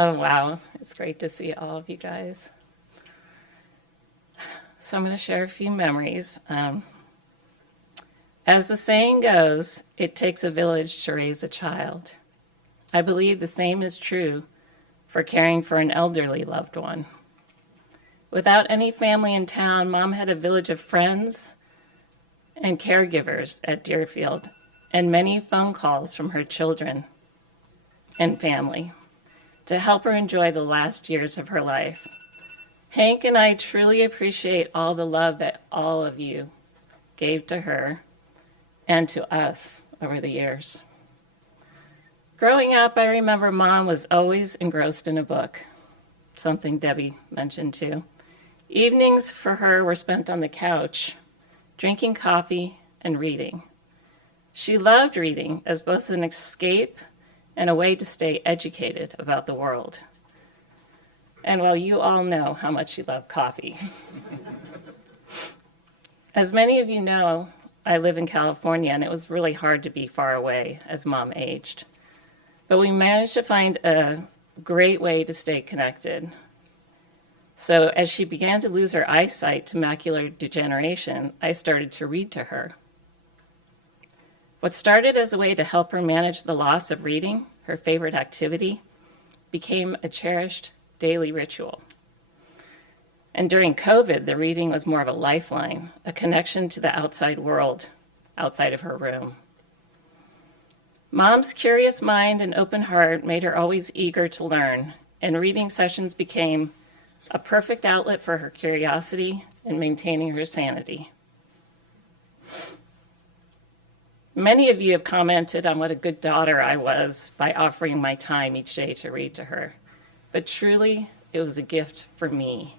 Oh, wow. It's great to see all of you guys. So I'm going to share a few memories. As the saying goes, it takes a village to raise a child. I believe the same is true for caring for an elderly loved one. Without any family in town, Mom had a village of friends and caregivers at Deerfield, and many phone calls from her children and family to help her enjoy the last years of her life. Hank and I truly appreciate all the love that all of you gave to her and to us over the years. Growing up, I remember Mom was always engrossed in a book, something Debbie mentioned too. Evenings for her were spent on the couch, drinking coffee and reading. She loved reading as both an escape and a way to stay educated about the world. And well, you all know how much she loved coffee. As many of you know, I live in California, and it was really hard to be far away as Mom aged. But we managed to find a great way to stay connected. So as she began to lose her eyesight to macular degeneration, I started to read to her. What started as a way to help her manage the loss of reading, her favorite activity, became a cherished daily ritual. And during COVID, the reading was more of a lifeline, a connection to the outside world, outside of her room. Mom's curious mind and open heart made her always eager to learn, and reading sessions became a perfect outlet for her curiosity and maintaining her sanity. Many of you have commented on what a good daughter I was by offering my time each day to read to her, but truly, it was a gift for me.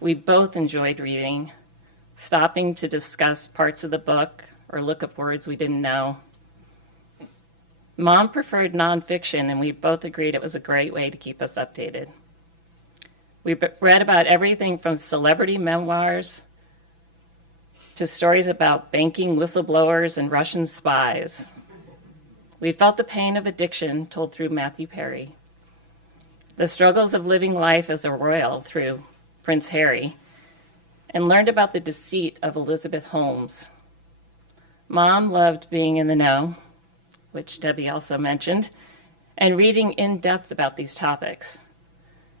We both enjoyed reading, stopping to discuss parts of the book or look up words we didn't know. Mom preferred nonfiction, and we both agreed it was a great way to keep us updated. We read about everything from celebrity memoirs to stories about banking whistleblowers and Russian spies. We felt the pain of addiction told through Matthew Perry, the struggles of living life as a royal through Prince Harry, and learned about the deceit of Elizabeth Holmes. Mom loved being in the know, which Debbie also mentioned, and reading in depth about these topics.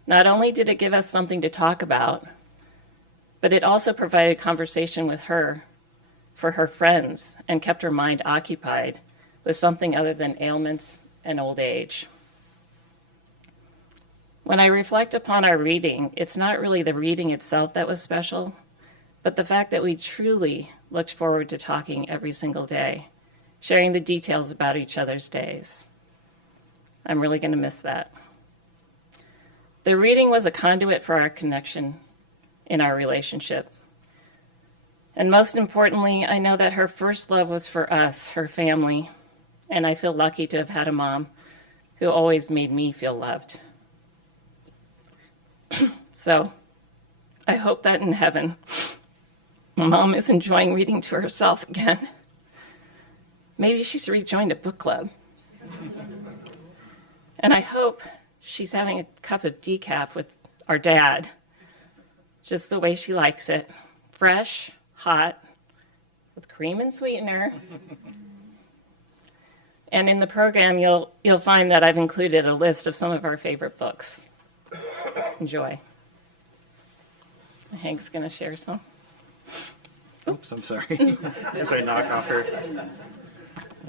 Not only did it give us something to talk about, but it also provided conversation with her for her friends and kept her mind occupied with something other than ailments and old age. When I reflect upon our reading, it's not really the reading itself that was special, but the fact that we truly looked forward to talking every single day, sharing the details about each other's days. I'm really going to miss that. The reading was a conduit for our connection in our relationship. And most importantly, I know that her first love was for us, her family, and I feel lucky to have had a mom who always made me feel loved. So I hope that in heaven, Mom is enjoying reading to herself again. Maybe she's rejoined a book club. And I hope she's having a cup of decaf with our dad, just the way she likes it, fresh, hot, with cream and sweetener. And in the program, you'll find that I've included a list of some of our favorite books. Enjoy. Hank's going to share some. Oops, I'm sorry. As I knock off her.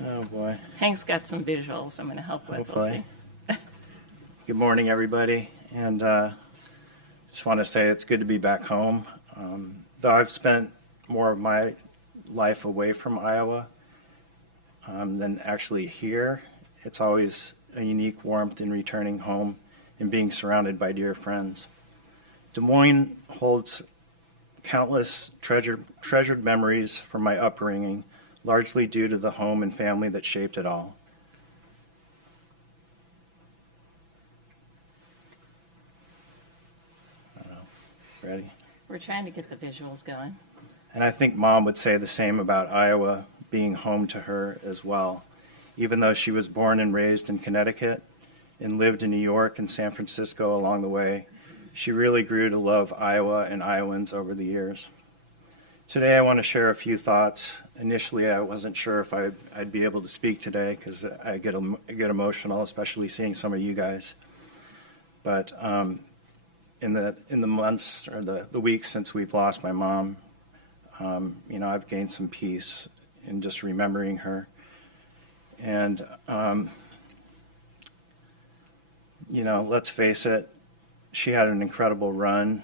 Oh, boy. Hank's got some visuals I'm going to help with. Hopefully. We'll see. Good morning, everybody. And just want to say it's good to be back home. Though I've spent more of my life away from Iowa than actually here, it's always a unique warmth in returning home and being surrounded by dear friends. Des Moines holds countless treasured memories from my upbringing, largely due to the home and family that shaped it all. Ready? We're trying to get the visuals going. And I think Mom would say the same about Iowa being home to her as well. Even though she was born and raised in Connecticut, and lived in New York and San Francisco along the way, she really grew to love Iowa and Iowans over the years. Today I want to share a few thoughts. Initially I wasn't sure if I'd be able to speak today because I get emotional, especially seeing some of you guys. But in the months or the weeks since we've lost my mom, I've gained some peace in just remembering her. And, let's face it, she had an incredible run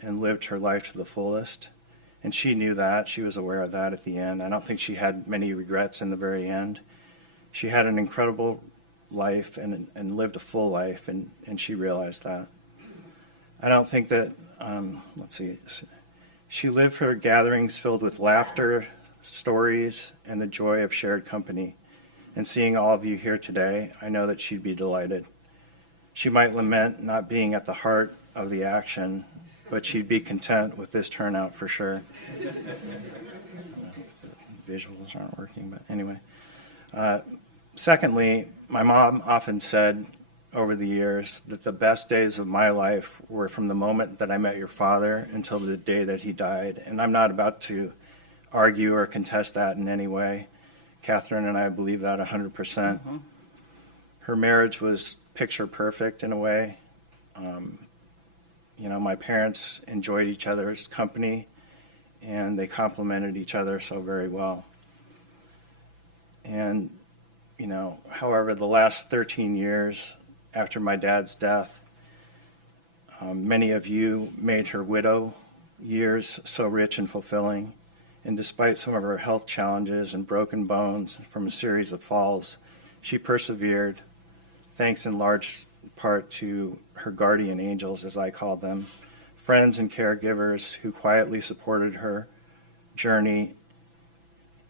and lived her life to the fullest. And she knew that. She was aware of that at the end. I don't think she had many regrets in the very end. She had an incredible life and lived a full life, and she realized that. I don't think that, she lived for gatherings filled with laughter, stories, and the joy of shared company. And seeing all of you here today, I know that she'd be delighted. She might lament not being at the heart of the action, but she'd be content with this turnout for sure. Visuals aren't working, but anyway. Secondly, my mom often said over the years that the best days of my life were from the moment that I met your father until the day that he died. And I'm not about to argue or contest that in any way. Catherine and I believe that 100%. Mm-hmm. Her marriage was picture perfect in a way. My parents enjoyed each other's company and they complemented each other so very well. And, however, the last 13 years after my dad's death, many of you made her widow years so rich and fulfilling. And despite some of her health challenges and broken bones from a series of falls, she persevered, thanks in large part to her guardian angels, as I call them, friends and caregivers who quietly supported her journey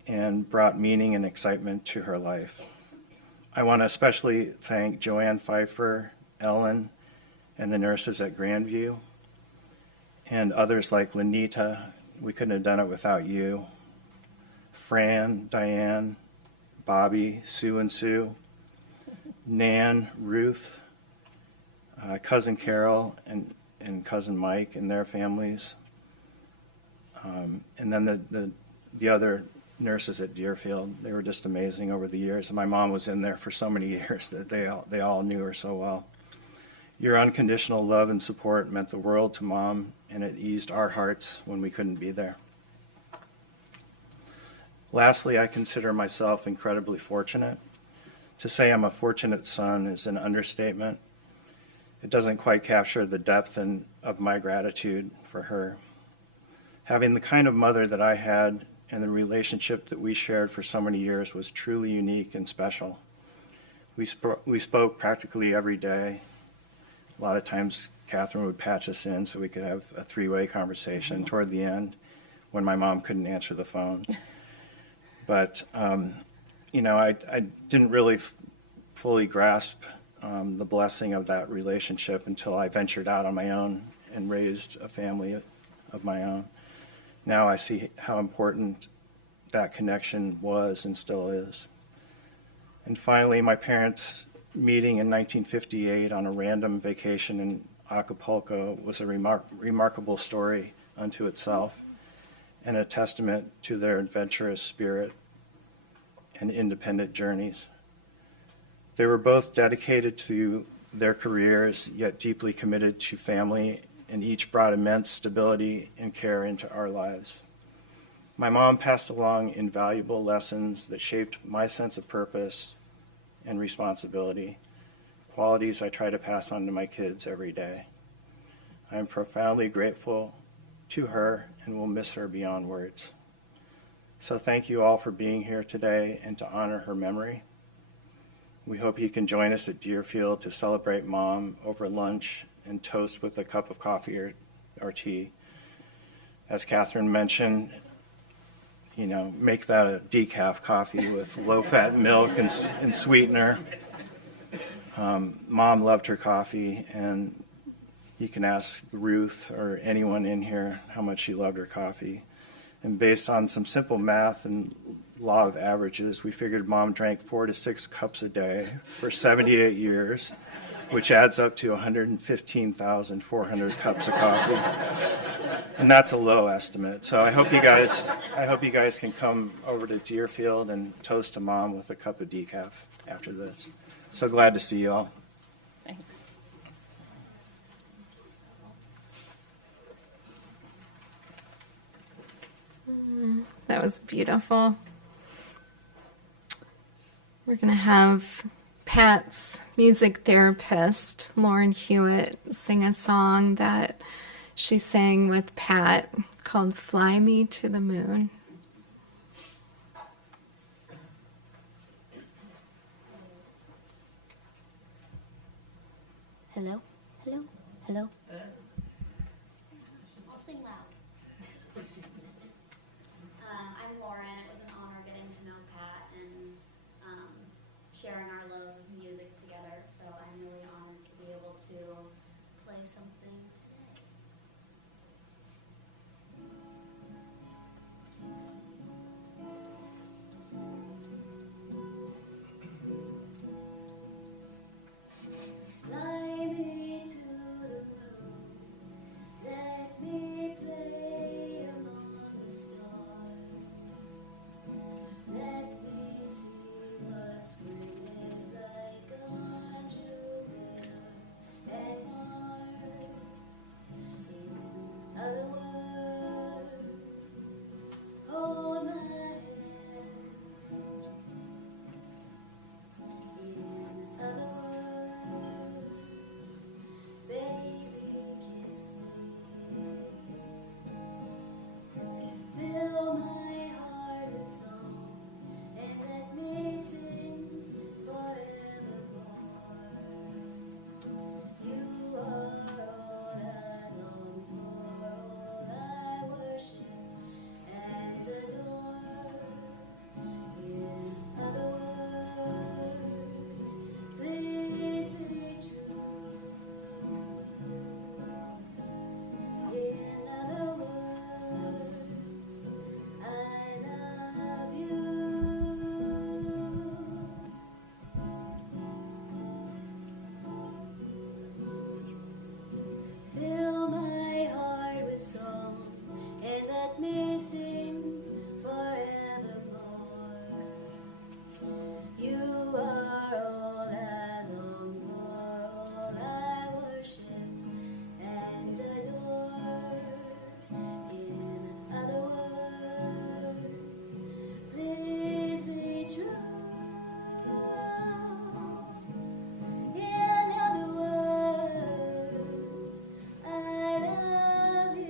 and brought meaning and excitement to her life. I want to especially thank Joanne Pfeiffer, Ellen, and the nurses at Grandview, and others like Lenita. We couldn't have done it without you. Fran, Diane, Bobby, Sue and Sue, Nan, Ruth, Cousin Carol, and Cousin Mike and their families. And then the other nurses at Deerfield. They were just amazing over the years. And my mom was in there for so many years that they all knew her so well. Your unconditional love and support meant the world to Mom, and it eased our hearts when we couldn't be there. Lastly, I consider myself incredibly fortunate. To say I'm a fortunate son is an understatement. It doesn't quite capture the depth of my gratitude for her. Having the kind of mother that I had and the relationship that we shared for so many years was truly unique and special. We spoke practically every day. A lot of times Catherine would patch us in so we could have a three-way conversation toward the end when my mom couldn't answer the phone. But, I didn't really fully grasp the blessing of that relationship until I ventured out on my own and raised a family of my own. Now I see how important that connection was and still is. And finally, my parents meeting in 1958 on a random vacation in Acapulco was a remarkable story unto itself and a testament to their adventurous spirit and independent journeys. They were both dedicated to their careers, yet deeply committed to family, and each brought immense stability and care into our lives. My mom passed along invaluable lessons that shaped my sense of purpose and responsibility, qualities I try to pass on to my kids every day. I am profoundly grateful to her and will miss her beyond words. So thank you all for being here today and to honor her memory. We hope you can join us at Deerfield to celebrate Mom over lunch and toast with a cup of coffee or tea. As Catherine mentioned, make that a decaf coffee with low-fat milk and sweetener. Mom loved her coffee, and you can ask Ruth or anyone in here how much she loved her coffee. And based on some simple math and law of averages, we figured Mom drank 4 to 6 cups a day for 78 years. which adds up to 115,400 cups of coffee. And that's a low estimate. So I hope you guys can come over to Deerfield and toast a mom with a cup of decaf after this. So glad to see you all. Thanks. That was beautiful. We're going to have Pat's music therapist, Lauren Hewitt, sing a song that she sang with Pat called Fly Me to the Moon. Hello? Hello? Hello? I'll sing loud. I'm Lauren. It was an honor getting to know Pat and sharing our love of music together. So I'm really honored to be able to play something today. Fly me to the moon, let me play among the stars. Let me see what spring is like on Jupiter and Mars. In other words, hold my hand. In other words, baby, kiss me. Fill my heart with song and let me sing forevermore. You are all I long for, all I worship and adore. In other words, please be true. In other words, I love you. Fill my heart with song and let me sing forevermore. You are all I long for, all I worship and adore. In other words, please be true. In other words, I love you.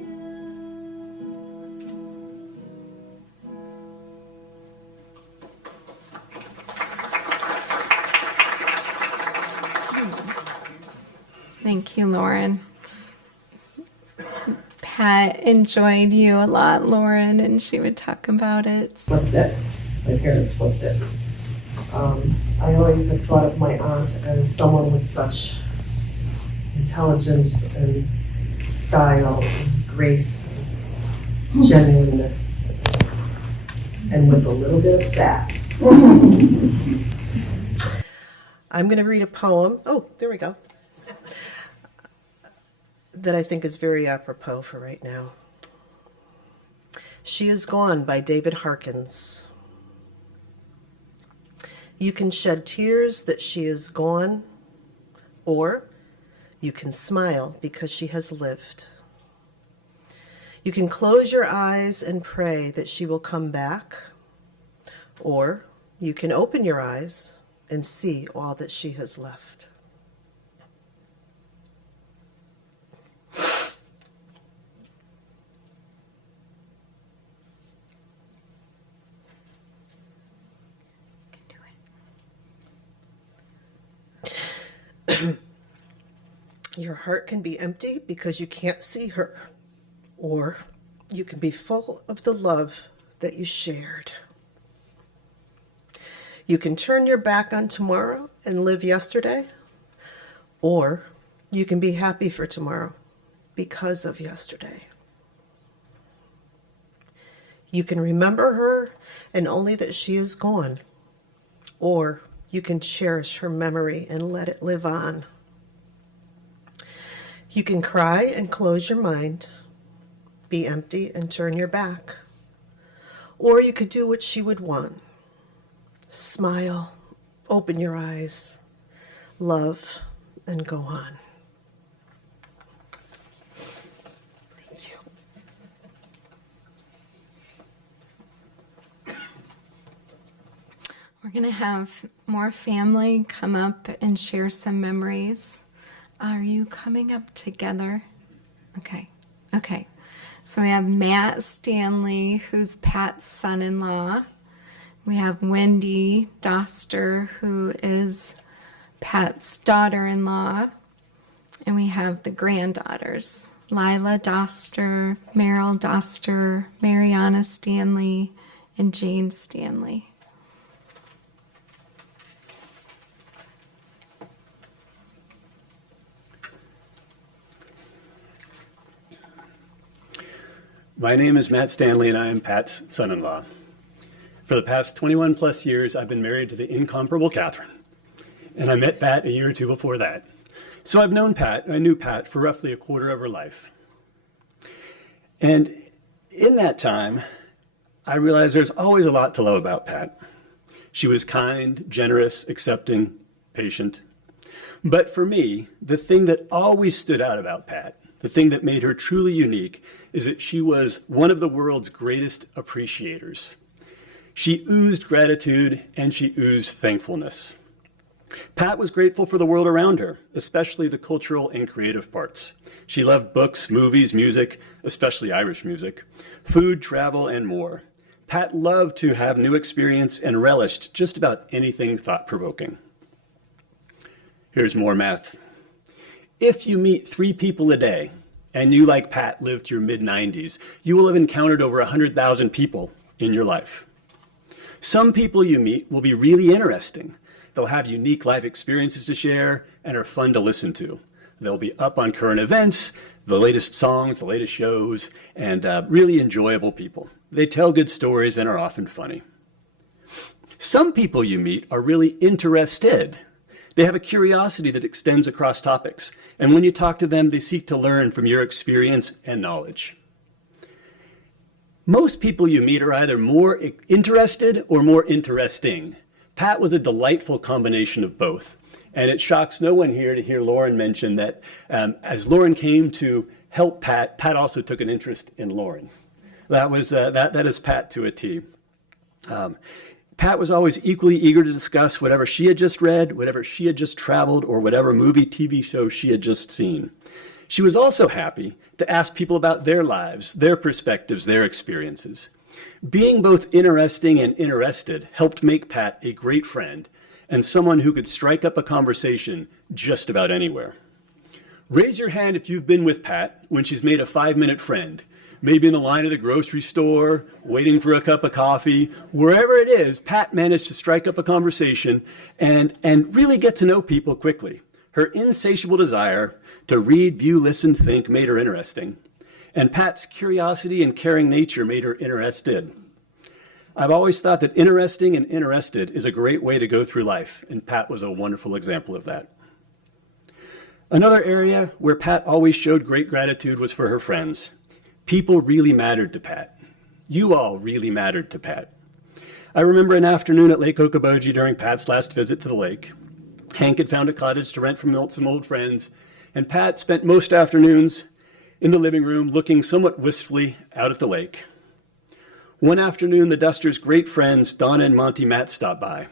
Thank you, Lauren. Pat enjoyed you a lot, Lauren, and she would talk about it. Flipped it. My parents flipped it. I always have thought of my aunt as someone with such intelligence and style, and grace, genuineness, and with a little bit of sass. I'm going to read a poem. Oh, there we go. That I think is very apropos for right now. She is Gone by David Harkins. You can shed tears that she is gone, or you can smile because she has lived. You can close your eyes and pray that she will come back, or you can open your eyes and see all that she has left. Your heart can be empty because you can't see her, or you can be full of the love that you shared. You can turn your back on tomorrow and live yesterday, or you can be happy for tomorrow because of yesterday. You can remember her and only that she is gone, or you can cherish her memory and let it live on. You can cry and close your mind, be empty and turn your back. Or you could do what she would want. Smile, open your eyes, love, and go on. Thank you. We're going to have more family come up and share some memories. Are you coming up together? Okay. Okay. So we have Matt Stanley, who's Pat's son-in-law. We have Wendy Doster, who is Pat's daughter-in-law. And we have the granddaughters, Lila Doster, Meryl Doster, Mariana Stanley, and Jane Stanley. My name is Matt Stanley, and I am Pat's son-in-law. For the past 21 plus years, I've been married to the incomparable Catherine, and I met Pat a year or two before that. So I knew Pat for roughly a quarter of her life. And in that time, I realized there's always a lot to love about Pat. She was kind, generous, accepting, patient. But for me, the thing that always stood out about Pat, the thing that made her truly unique, is that she was one of the world's greatest appreciators. She oozed gratitude and she oozed thankfulness. Pat was grateful for the world around her, especially the cultural and creative parts. She loved books, movies, music, especially Irish music, food, travel, and more. Pat loved to have new experience and relished just about anything thought-provoking. Here's more math. If you meet 3 people a day, and you, like Pat, lived to your mid-90s, you will have encountered over 100,000 people in your life. Some people you meet will be really interesting. They'll have unique life experiences to share and are fun to listen to. They'll be up on current events, the latest songs, the latest shows, and really enjoyable people. They tell good stories and are often funny. Some people you meet are really interested. They have a curiosity that extends across topics, and when you talk to them, they seek to learn from your experience and knowledge. Most people you meet are either more interested or more interesting. Pat was a delightful combination of both, and it shocks no one here to hear Lauren mention that as Lauren came to help Pat, Pat also took an interest in Lauren. That is Pat to a T. Pat was always equally eager to discuss whatever she had just read, whatever she had just traveled, or whatever movie, TV show she had just seen. She was also happy to ask people about their lives, their perspectives, their experiences. Being both interesting and interested helped make Pat a great friend and someone who could strike up a conversation just about anywhere. Raise your hand if you've been with Pat when she's made a 5-minute friend. Maybe in the line at the grocery store, waiting for a cup of coffee, wherever it is, Pat managed to strike up a conversation and really get to know people quickly. Her insatiable desire to read, view, listen, think made her interesting. And Pat's curiosity and caring nature made her interested. I've always thought that interesting and interested is a great way to go through life, and Pat was a wonderful example of that. Another area where Pat always showed great gratitude was for her friends. People really mattered to Pat. You all really mattered to Pat. I remember an afternoon at Lake Okoboji during Pat's last visit to the lake. Hank had found a cottage to rent from some old friends, and Pat spent most afternoons in the living room looking somewhat wistfully out at the lake. One afternoon, the Dusters' great friends, Donna and Monty Matt, stopped by.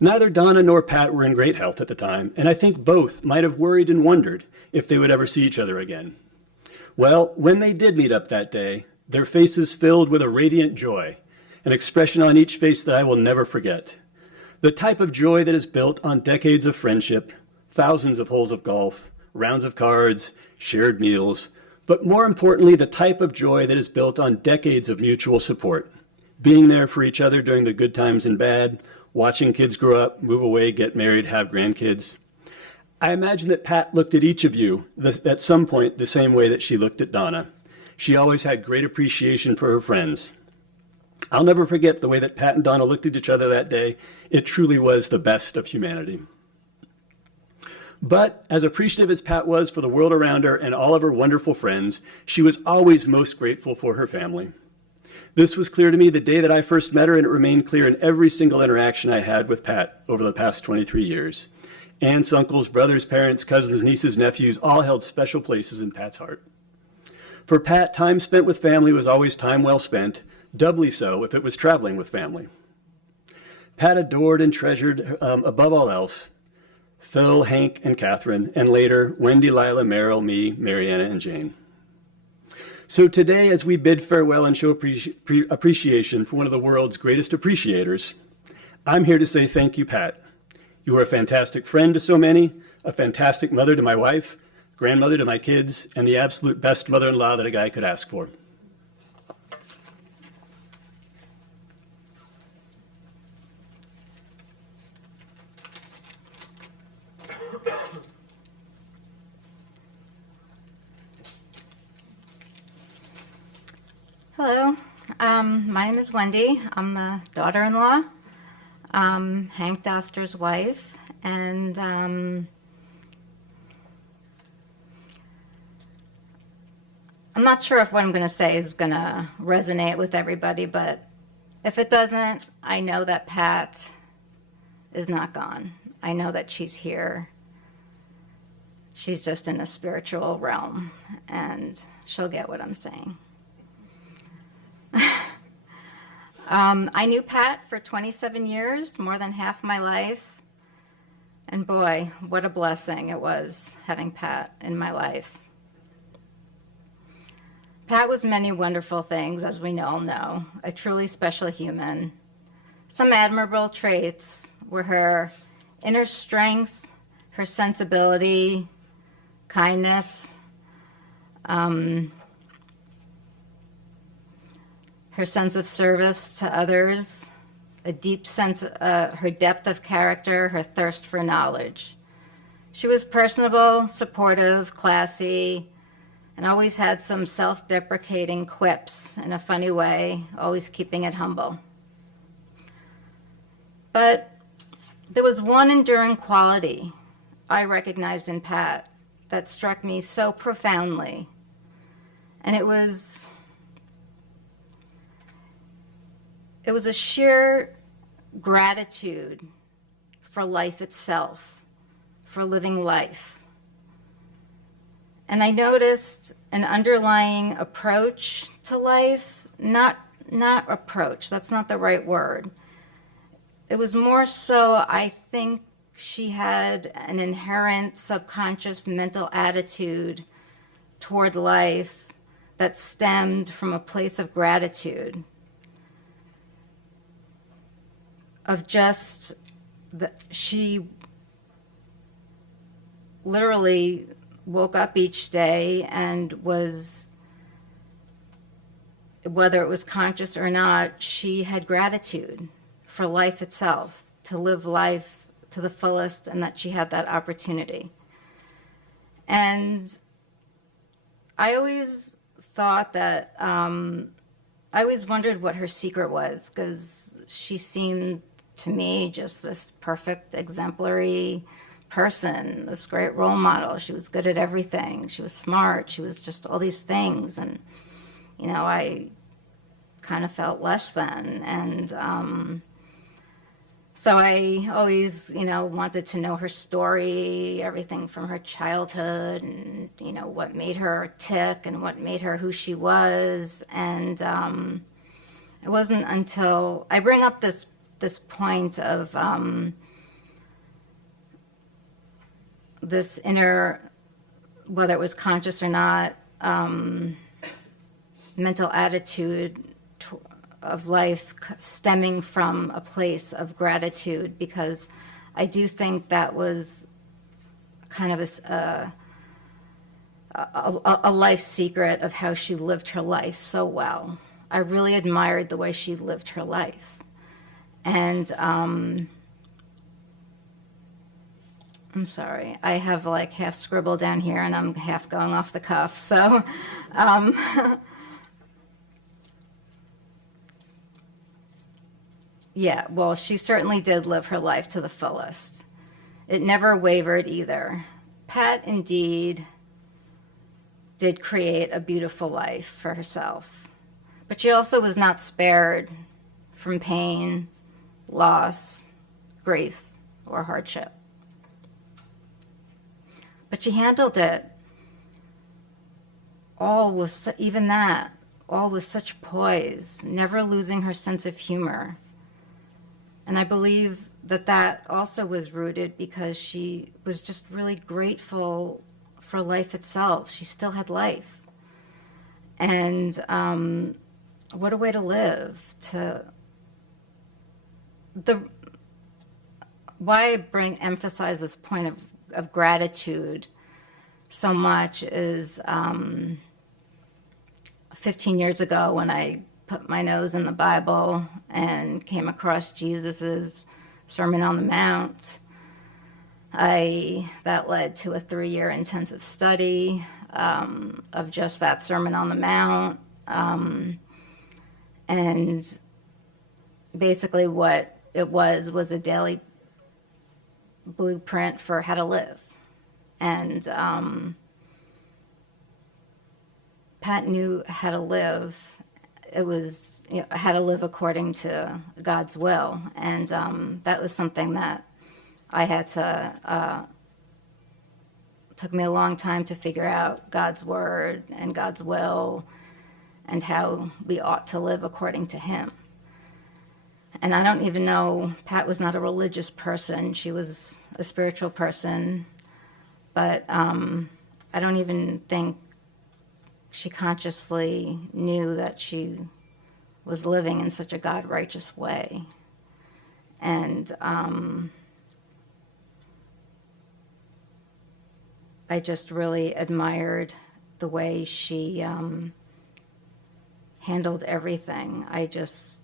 Neither Donna nor Pat were in great health at the time, and I think both might have worried and wondered if they would ever see each other again. Well, when they did meet up that day, their faces filled with a radiant joy, an expression on each face that I will never forget. The type of joy that is built on decades of friendship, thousands of holes of golf, rounds of cards, shared meals, but more importantly, the type of joy that is built on decades of mutual support, being there for each other during the good times and bad, watching kids grow up, move away, get married, have grandkids. I imagine that Pat looked at each of you at some point the same way that she looked at Donna. She always had great appreciation for her friends. I'll never forget the way that Pat and Donna looked at each other that day. It truly was the best of humanity. But as appreciative as Pat was for the world around her and all of her wonderful friends, she was always most grateful for her family. This was clear to me the day that I first met her, and it remained clear in every single interaction I had with Pat over the past 23 years. Aunts, uncles, brothers, parents, cousins, nieces, nephews all held special places in Pat's heart. For Pat, time spent with family was always time well spent, doubly so if it was traveling with family. Pat adored and treasured, above all else, Phil, Hank, and Catherine, and later, Wendy, Lila, Meryl, me, Mariana, and Jane. So today, as we bid farewell and show appreciation for one of the world's greatest appreciators, I'm here to say thank you, Pat. You are a fantastic friend to so many, a fantastic mother to my wife, grandmother to my kids, and the absolute best mother-in-law that a guy could ask for. Hello, my name is Wendy. I'm the daughter-in-law, Hank Doster's wife, and I'm not sure if what I'm going to say is going to resonate with everybody, but if it doesn't, I know that Pat is not gone. I know that she's here. She's just in a spiritual realm, and she'll get what I'm saying. I knew Pat for 27 years, more than half my life. And boy, what a blessing it was having Pat in my life. Pat was many wonderful things, as we all know, a truly special human. Some admirable traits were her inner strength, her sensibility, kindness, her sense of service to others, a deep sense, her depth of character, her thirst for knowledge. She was personable, supportive, classy, and always had some self-deprecating quips in a funny way, always keeping it humble. But there was one enduring quality I recognized in Pat that struck me so profoundly, and it was a sheer gratitude for life itself, for living life. And I noticed an underlying approach to life, not approach, that's not the right word. It was more so, I think she had an inherent subconscious mental attitude toward life that stemmed from a place of gratitude. Of just that she literally woke up each day and was, whether it was conscious or not, she had gratitude for life itself, to live life to the fullest, and that she had that opportunity. And I always thought that, I always wondered what her secret was, because she seemed to me just this perfect, exemplary person, this great role model. She was good at everything. She was smart. She was just all these things. And, you know, I kind of felt less than. And so I always, you know, wanted to know her story, everything from her childhood and, you know, what made her tick and what made her who she was. And it wasn't until I bring up this point of this inner, whether it was conscious or not, mental attitude of life stemming from a place of gratitude, because I do think that was kind of a life secret of how she lived her life so well. I really admired the way she lived her life. And I'm sorry, I have like half scribbled down here and I'm half going off the cuff. So yeah, well, she certainly did live her life to the fullest. it never wavered either. Pat indeed did create a beautiful life for herself, but she also was not spared from pain, loss, grief, or hardship. But she handled it all with, even that, all with such poise, never losing her sense of humor. And I believe that that also was rooted because she was just really grateful for life itself. She still had life. And what a way to live. Why I emphasize this point of gratitude so much is 15 years ago when I put my nose in the Bible and came across Jesus's Sermon on the Mount. That led to a 3-year intensive study of just that Sermon on the Mount. And basically what it was a daily blueprint for how to live. And Pat knew how to live. It was how to live according to God's will. And that was something that I had to, took me a long time to figure out God's word and God's will and how we ought to live according to him. And I don't even know, Pat was not a religious person. She was a spiritual person. But I don't even think she consciously knew that she was living in such a God-righteous way. And I just really admired the way she handled everything. I just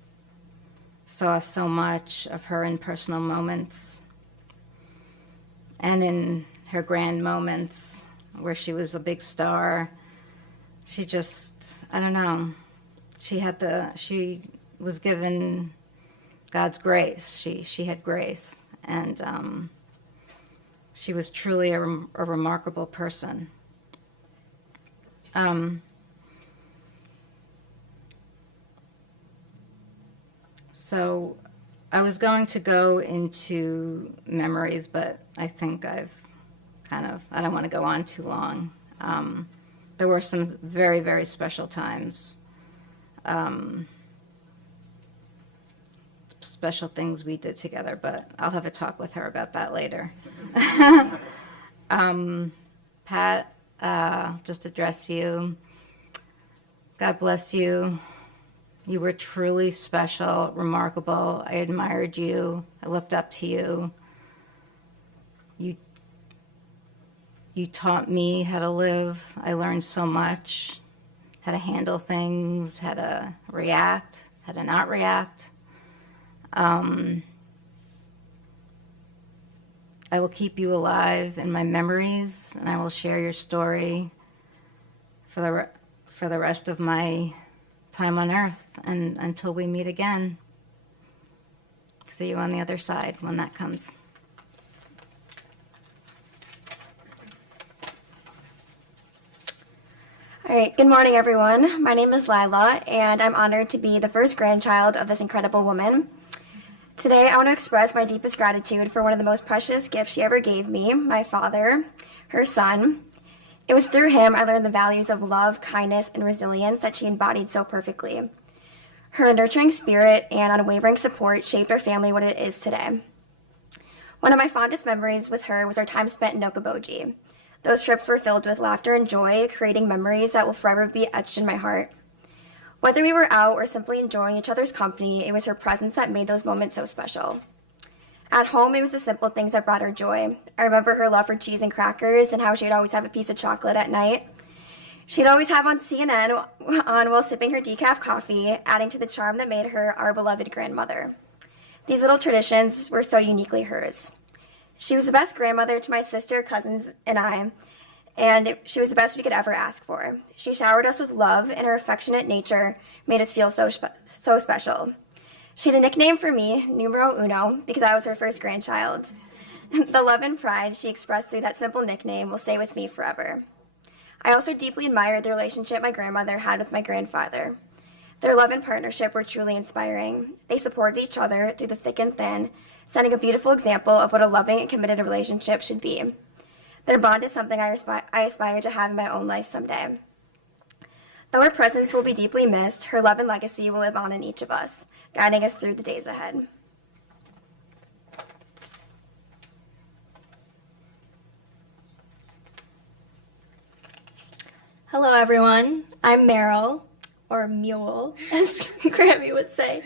saw so much of her in personal moments and in her grand moments where she was a big star. She just, I don't know, she was given God's grace. She had grace, and she was truly a remarkable person. So I was going to go into memories, but I think I don't want to go on too long. There were some very, very special times, special things we did together, but I'll have a talk with her about that later. Pat, just address you. God bless you. You were truly special, remarkable. I admired you. I looked up to you. You taught me how to live. I learned so much, how to handle things, how to react, how to not react. I will keep you alive in my memories, and I will share your story for the rest of my time on earth and until we meet again. See you on the other side when that comes. All right, good morning, everyone. My name is Lila, and I'm honored to be the first grandchild of this incredible woman. Today, I want to express my deepest gratitude for one of the most precious gifts she ever gave me, my father, her son. It was through him I learned the values of love, kindness, and resilience that she embodied so perfectly. Her nurturing spirit and unwavering support shaped our family what it is today. One of my fondest memories with her was our time spent in Okoboji. Those trips were filled with laughter and joy, creating memories that will forever be etched in my heart. Whether we were out or simply enjoying each other's company, it was her presence that made those moments so special. At home, it was the simple things that brought her joy. I remember her love for cheese and crackers and how she'd always have a piece of chocolate at night. She'd always have on CNN on while sipping her decaf coffee, adding to the charm that made her our beloved grandmother. These little traditions were so uniquely hers. She was the best grandmother to my sister, cousins, and I, and she was the best we could ever ask for. She showered us with love, and her affectionate nature made us feel so special. She had a nickname for me, Numero Uno, because I was her first grandchild. The love and pride she expressed through that simple nickname will stay with me forever. I also deeply admired the relationship my grandmother had with my grandfather. Their love and partnership were truly inspiring. They supported each other through the thick and thin, setting a beautiful example of what a loving and committed relationship should be. Their bond is something I aspire to have in my own life someday. Though her presence will be deeply missed, her love and legacy will live on in each of us, guiding us through the days ahead. Hello, everyone. I'm Meryl, or Mule, as Grammy would say.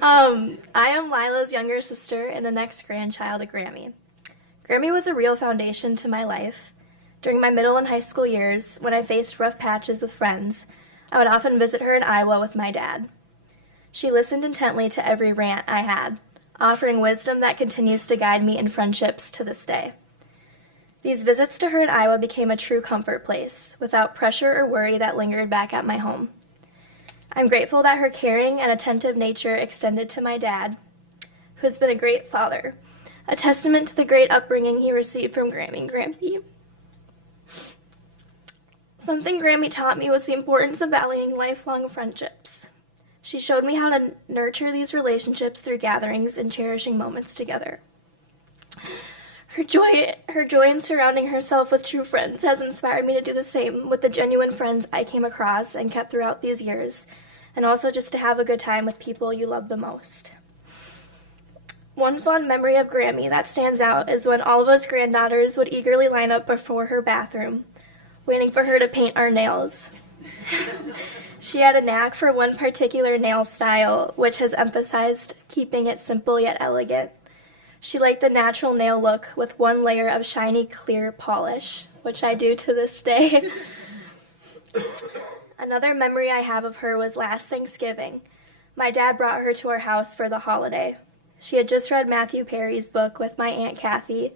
I am Lila's younger sister and the next grandchild of Grammy. Grammy was a real foundation to my life. During my middle and high school years, when I faced rough patches with friends, I would often visit her in Iowa with my dad. She listened intently to every rant I had, offering wisdom that continues to guide me in friendships to this day. These visits to her in Iowa became a true comfort place, without pressure or worry that lingered back at my home. I'm grateful that her caring and attentive nature extended to my dad, who has been a great father, a testament to the great upbringing he received from Grammy and Grampy. Something Grammy taught me was the importance of valuing lifelong friendships. She showed me how to nurture these relationships through gatherings and cherishing moments together. Her joy in surrounding herself with true friends has inspired me to do the same with the genuine friends I came across and kept throughout these years, and also just to have a good time with people you love the most. One fond memory of Grammy that stands out is when all of us granddaughters would eagerly line up before her bathroom, waiting for her to paint our nails. She had a knack for one particular nail style, which has emphasized keeping it simple yet elegant. She liked the natural nail look with one layer of shiny, clear polish, which I do to this day. Another memory I have of her was last Thanksgiving. My dad brought her to our house for the holiday. She had just read Matthew Perry's book with my Aunt Kathy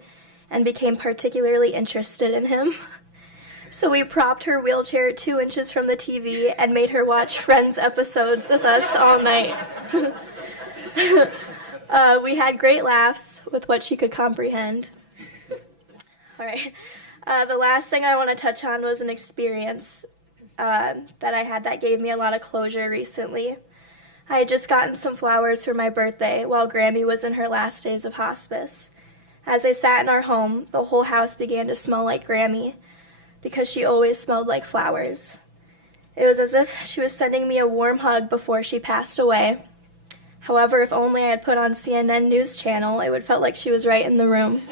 and became particularly interested in him. So we propped her wheelchair 2 inches from the TV and made her watch Friends episodes with us all night. We had great laughs with what she could comprehend. All right. The last thing I want to touch on was an experience that I had that gave me a lot of closure recently. I had just gotten some flowers for my birthday while Grammy was in her last days of hospice. As I sat in our home, the whole house began to smell like Grammy because she always smelled like flowers. It was as if she was sending me a warm hug before she passed away. However, if only I had put on CNN News Channel, it would felt like she was right in the room.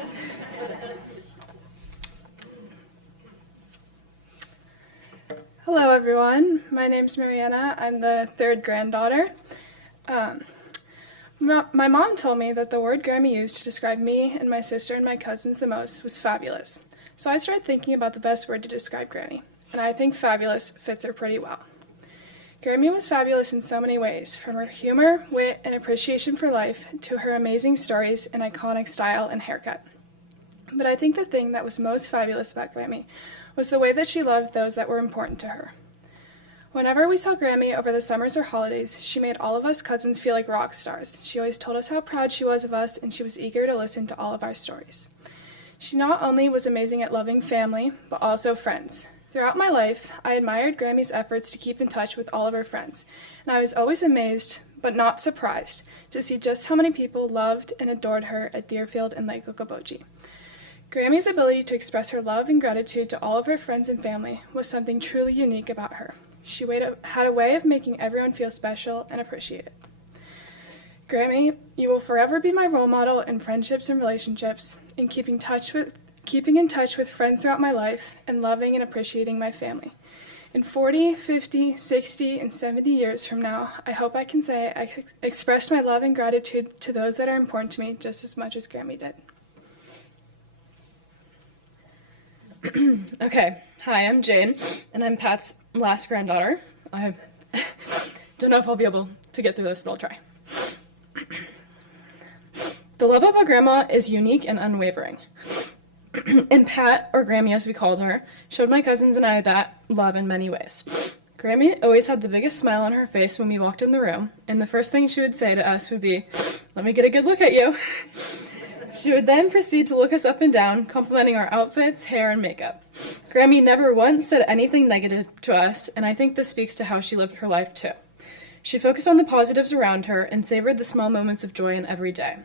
Hello, everyone. My name's Mariana. I'm the third granddaughter. My mom told me that the word Grammy used to describe me and my sister and my cousins the most was fabulous. So I started thinking about the best word to describe Granny, and I think fabulous fits her pretty well. Grammy was fabulous in so many ways, from her humor, wit, and appreciation for life to her amazing stories and iconic style and haircut. But I think the thing that was most fabulous about Grammy was the way that she loved those that were important to her. Whenever we saw Grammy over the summers or holidays, she made all of us cousins feel like rock stars. She always told us how proud she was of us, and she was eager to listen to all of our stories. She not only was amazing at loving family, but also friends. Throughout my life, I admired Grammy's efforts to keep in touch with all of her friends, and I was always amazed, but not surprised, to see just how many people loved and adored her at Deerfield and Lake Okoboji. Grammy's ability to express her love and gratitude to all of her friends and family was something truly unique about her. She had a way of making everyone feel special and appreciated. Grammy, you will forever be my role model in friendships and relationships, in keeping in touch with friends throughout my life, and loving and appreciating my family. In 40, 50, 60, and 70 years from now, I hope I can say I expressed my love and gratitude to those that are important to me just as much as Grammy did. Okay, hi, I'm Jane, and I'm Pat's last granddaughter. I don't know if I'll be able to get through this, but I'll try. The love of a grandma is unique and unwavering. And Pat, or Grammy as we called her, showed my cousins and I that love in many ways. Grammy always had the biggest smile on her face when we walked in the room, and the first thing she would say to us would be, "Let me get a good look at you." She would then proceed to look us up and down, complimenting our outfits, hair, and makeup. Grammy never once said anything negative to us, and I think this speaks to how she lived her life too. She focused on the positives around her and savored the small moments of joy in every day.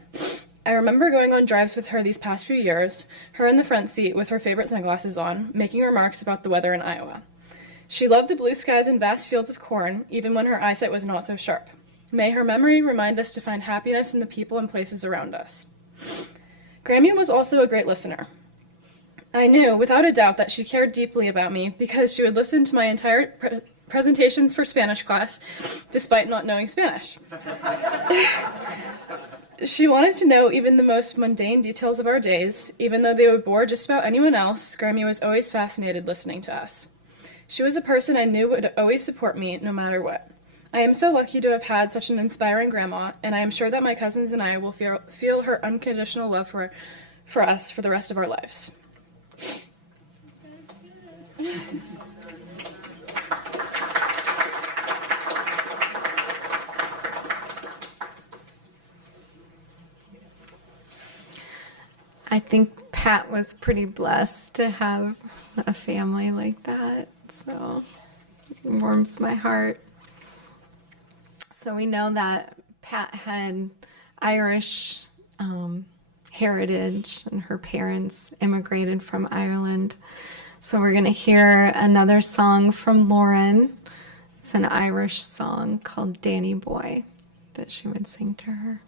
I remember going on drives with her these past few years, her in the front seat with her favorite sunglasses on, making remarks about the weather in Iowa. She loved the blue skies and vast fields of corn, even when her eyesight was not so sharp. May her memory remind us to find happiness in the people and places around us. Grammy was also a great listener. I knew, without a doubt, that she cared deeply about me because she would listen to my entire presentations for Spanish class, despite not knowing Spanish. She wanted to know even the most mundane details of our days. Even though they would bore just about anyone else, Grammy was always fascinated listening to us. She was a person I knew would always support me, no matter what. I am so lucky to have had such an inspiring grandma, and I am sure that my cousins and I will feel her unconditional love for us for the rest of our lives. I think Pat was pretty blessed to have a family like that, so it warms my heart. So we know that Pat had Irish heritage, and her parents immigrated from Ireland. So we're going to hear another song from Lauren. It's an Irish song called Danny Boy that she would sing to her.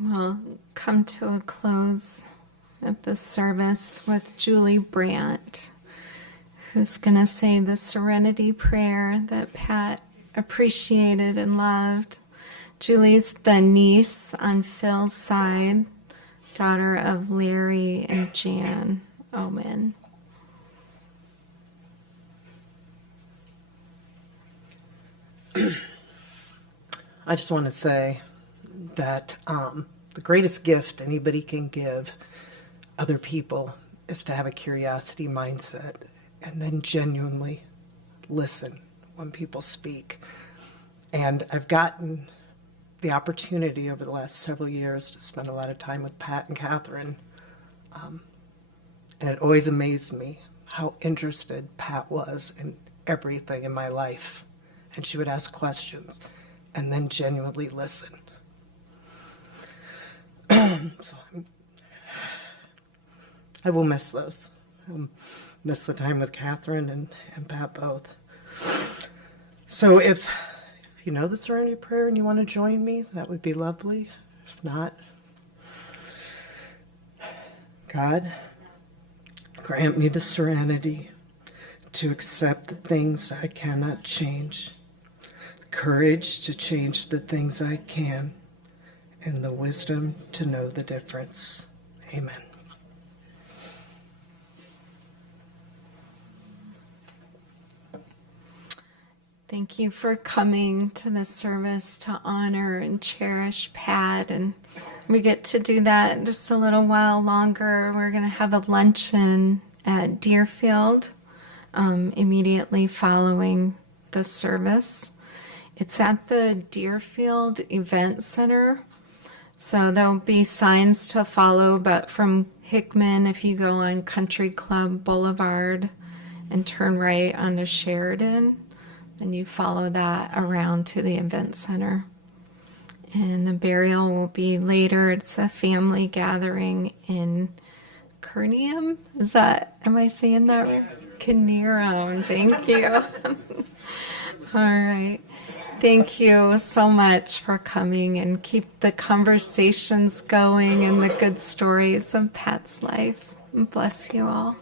We'll come to a close of the service with Julie Brandt, who's going to say the Serenity Prayer that Pat appreciated and loved. Julie's the niece on Phil's side, daughter of Larry and Jan Amen. I just want to say that the greatest gift anybody can give other people is to have a curiosity mindset and then genuinely listen when people speak. And I've gotten the opportunity over the last several years to spend a lot of time with Pat and Catherine. And it always amazed me how interested Pat was in everything in my life. And she would ask questions and then genuinely listen. So I will miss those. I'll miss the time with Catherine and Pat both. So if you know the Serenity Prayer and you want to join me, that would be lovely. If not, God, grant me the serenity to accept the things I cannot change, the courage to change the things I can, and the wisdom to know the difference. Amen. Thank you for coming to this service to honor and cherish Pat. And we get to do that just a little while longer. We're going to have a luncheon at Deerfield immediately following the service. It's at the Deerfield Event Center. So there'll be signs to follow, but from Hickman, if you go on Country Club Boulevard and turn right onto Sheridan, then you follow that around to the event center. And the burial will be later. It's a family gathering in Kernium. Am I saying that right? Kinnearum. Thank you. All right. Thank you so much for coming, and keep the conversations going and the good stories of Pat's life. Bless you all.